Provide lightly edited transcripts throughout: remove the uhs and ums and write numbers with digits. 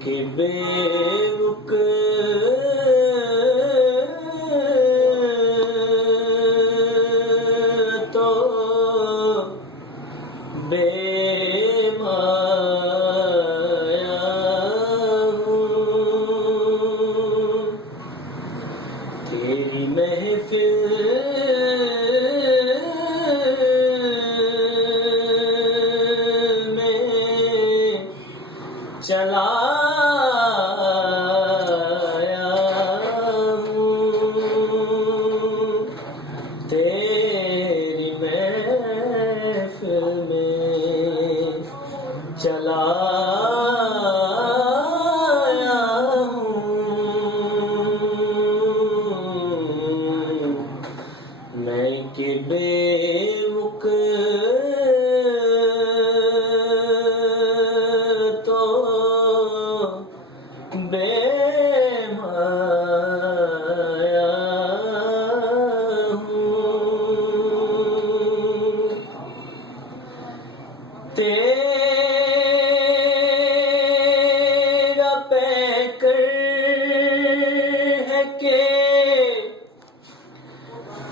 कि बेरुख तो बेमाया हूँ, तेरी महफिल में चला आया हूँ, तेरी महफिल में चला आया हूँ। मैं कि बेरुख तो बेमाया हूँ, तेरा पैकर है के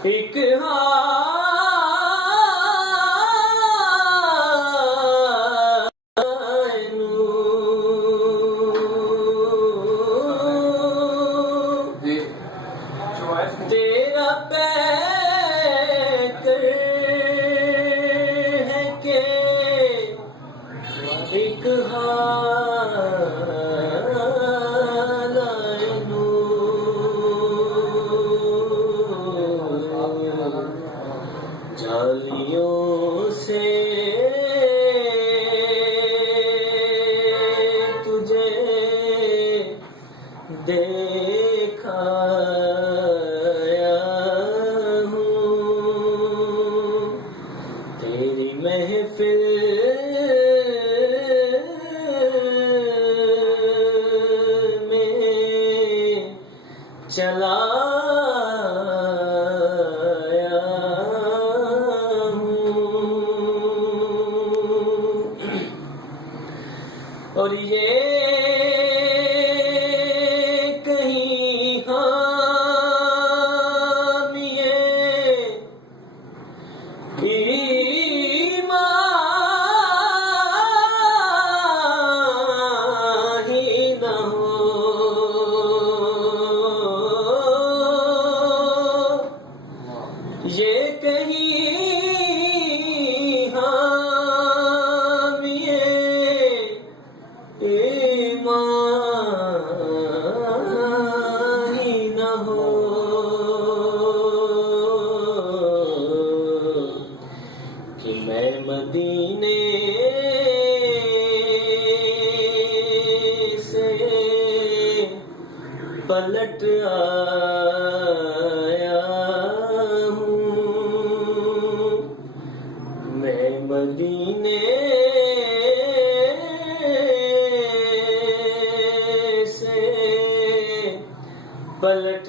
एक तेरा पैकर है के एक जालियों से तुझे देखाया हूँ, तेरी महफिल में चला आया हूँ। और ये कहीं हामिए ईमान ही न हो, ये कहीं हामिए ईमान ही न हो, कि मैं मदीने से पलट आया हूँ, मैं मदीने से पलट